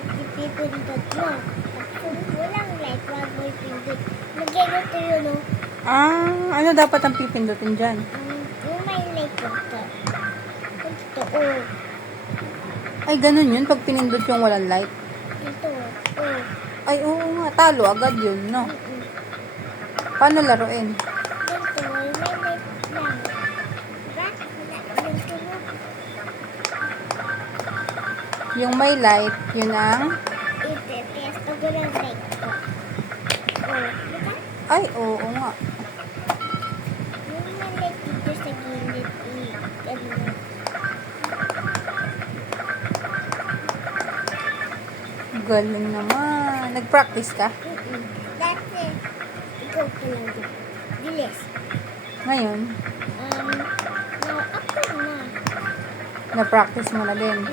light, ipipindot mo. Pag walang light, wag mo ipindot. Mag-ganito yun, no? Ano dapat ang pipindutin dyan? Yung may light ito. Ito, oh. Ay, ganun yun pag pinindot yung walang light. Ito, oh. Ay, oo nga. Talo agad yun, no? Paano laruin? Ito, may light lang. Diba? Wala, ganito, no? Yung may light, yun ang... Ipipiyas pag walang light ko. Oh, diba? Ay, oo nga. Yung may light dito sa gilid, ano mo. Galing naman. Nag-practice ka? Dati, ikaw pa lang din. Bilis. Ngayon, Ako na. na-practice mo na din.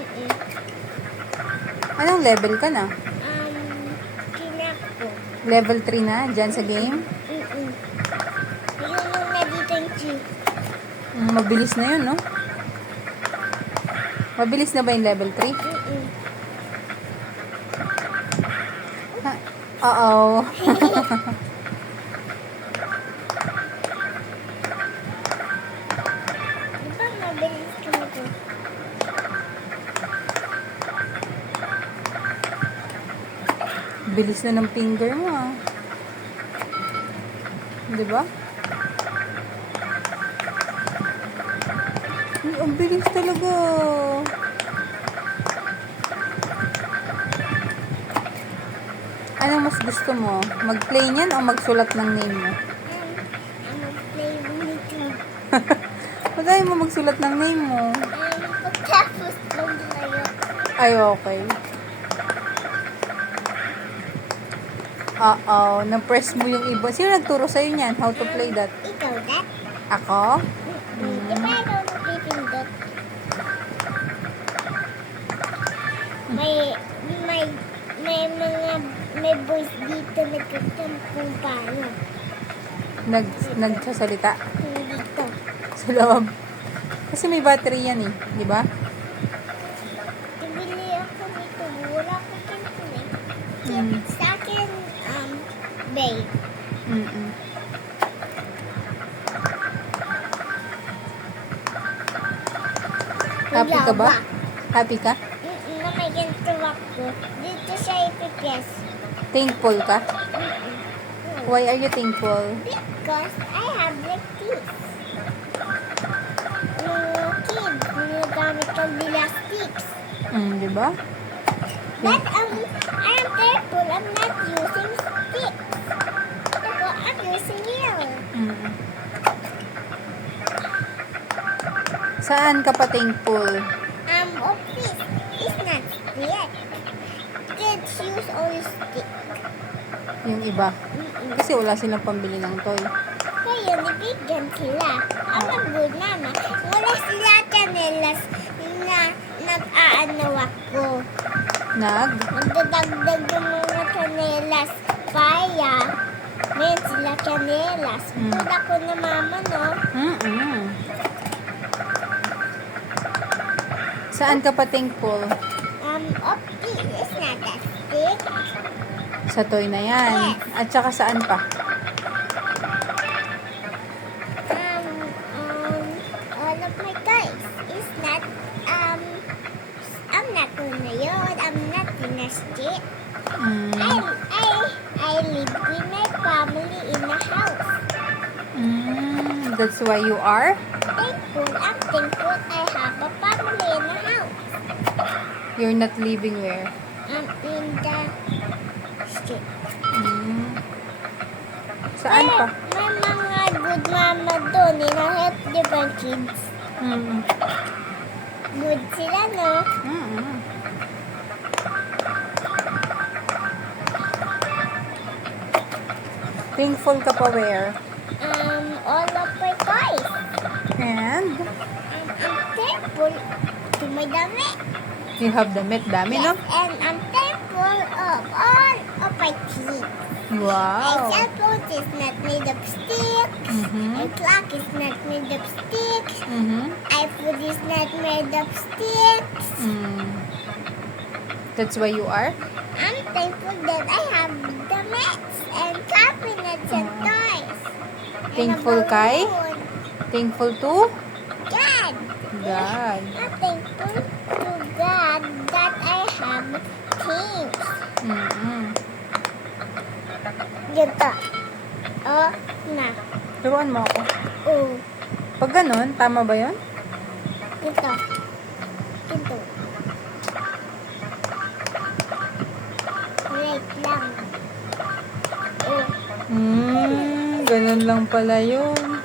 Anong level ka na? Kinako. Level 3 na dyan sa game? Yun yung na dito yung G. Mabilis na yun, no? Mabilis na ba yung level 3? Oo. Di ba mabilis ka na to? Bilis na ng finger mo, ah. Di ba? Ay, ang bilis talaga. Anong mas gusto mo? Mag-play niyan o magsulat ng name mo? Mag-play nito. Ba't ayaw mo magsulat ng name mo? Pagkapos maglayo. Ay, okay. Na-press mo yung iba. Sino nagturo sa'yo niyan? How to play that? Ikaw, Dad? Ako? Di ba ikaw nagpipindot? May voice dito nagkakamp paano. Nagsasalita Dito. sa loob. Kasi may battery yan eh. Di ba? Bibili ako nito. Wala ko ganito eh. Sa akin, babe. Happy ka ba? Happy ka? Na may ganito ako. Dito siya ipipress. Thankful ka? Why are you thankful? Because I have like this. Yung kid, ginagamit ng elastics. Di ba? But I am careful. I'm not using sticks. Ako, I'm using nail. Saan ka pa thankful? Of this is not stick. Kids use only stick. Yung iba. Kasi wala silang pambili ng toy. Kaya nabigyan sila. Ang good mama. Wala sila chanelas na nag-aanaw ako. Nagdadagdag yung mga chanelas. Kaya, may sila chanelas. Good ako na mama, no? Saan ka pa thankful? Of this is not a stick. Sa toy na yan. Yes. At saka saan pa? All of my toys is not, I'm not gonna yun. I'm not in a stick. I live with my family in a house. That's why you are? Thankful, I'm thankful I have a family in a house. You're not living where? I'm in the street. Saan pa? May mga good mama doon, ina-help different kids. Good sila, no? Thankful ka pa where? All of my toys. And? I'm thankful to my damit. You have damit. Dami, no? And I'm thankful of all of my teeth. My Wow. cell phone is not made of stick. My clock is not made of sticks. iPhone is not made of sticks. That's why you are? I'm thankful that I have the mats and cabinets and toys. Thankful And a kay? balloon. Thankful to God. God. I'm thankful to God that I have things. Mm-mm. Dito. Oh, na. Turuan mo ako. Oh. Pag ganun, tama ba yun? Dito. Dito. Wait lang. Oh. Ganun lang pala yun.